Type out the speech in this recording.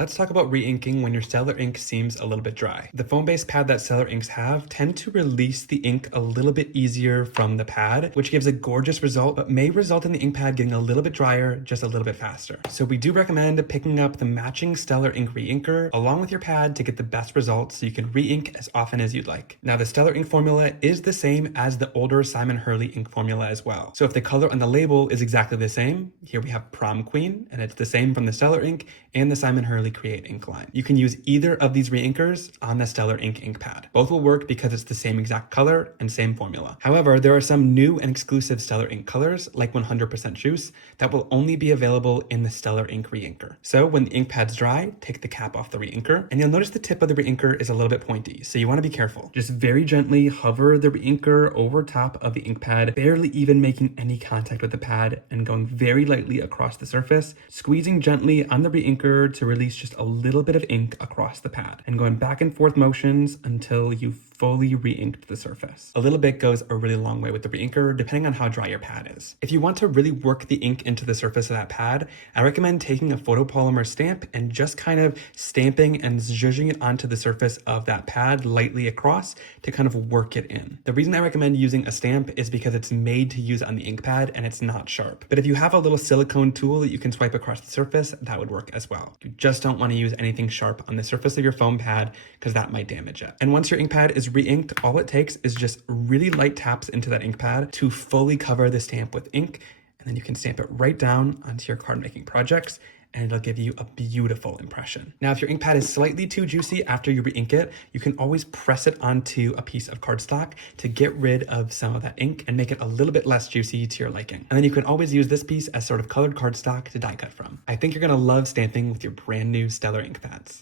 Let's talk about reinking when your Stellar ink seems a little bit dry. The foam-based pad that Stellar inks have tend to release the ink a little bit easier from the pad, which gives a gorgeous result, but may result in the ink pad getting a little bit drier just a little bit faster. So we do recommend picking up the matching Stellar ink reinker along with your pad to get the best results so you can reink as often as you'd like. Now the Stellar ink formula is the same as the older Simon Hurley ink formula as well. So if the color on the label is exactly the same, here we have Prom Queen, and it's the same from the Stellar ink and the Simon Hurley Create ink line. You can use either of these reinkers on the Stellar ink pad. Both will work because it's the same exact color and same formula. However, there are some new and exclusive Stellar ink colors, like 100% juice, that will only be available in the Stellar ink reinker. So when the ink pad's dry, take the cap off the reinker, and you'll notice the tip of the reinker is a little bit pointy, so you want to be careful. Just very gently hover the reinker over top of the ink pad, barely even making any contact with the pad, and going very lightly across the surface, squeezing gently on the reinker to release just a little bit of ink across the pad, and going back and forth motions until you've fully re-inked the surface. A little bit goes a really long way with the reinker, depending on how dry your pad is. If you want to really work the ink into the surface of that pad, I recommend taking a photopolymer stamp and just kind of stamping and zhuzhing it onto the surface of that pad lightly across to kind of work it in. The reason I recommend using a stamp is because it's made to use on the ink pad and it's not sharp. But if you have a little silicone tool that you can swipe across the surface, that would work as well. You just don't want to use anything sharp on the surface of your foam pad because that might damage it. And once your ink pad is re-inked, all it takes is just really light taps into that ink pad to fully cover the stamp with ink, and then you can stamp it right down onto your card making projects, and it'll give you a beautiful impression. Now, if your ink pad is slightly too juicy after you re-ink it, you can always press it onto a piece of cardstock to get rid of some of that ink and make it a little bit less juicy to your liking. And then you can always use this piece as sort of colored cardstock to die cut from. I think you're gonna love stamping with your brand new Stellar ink pads.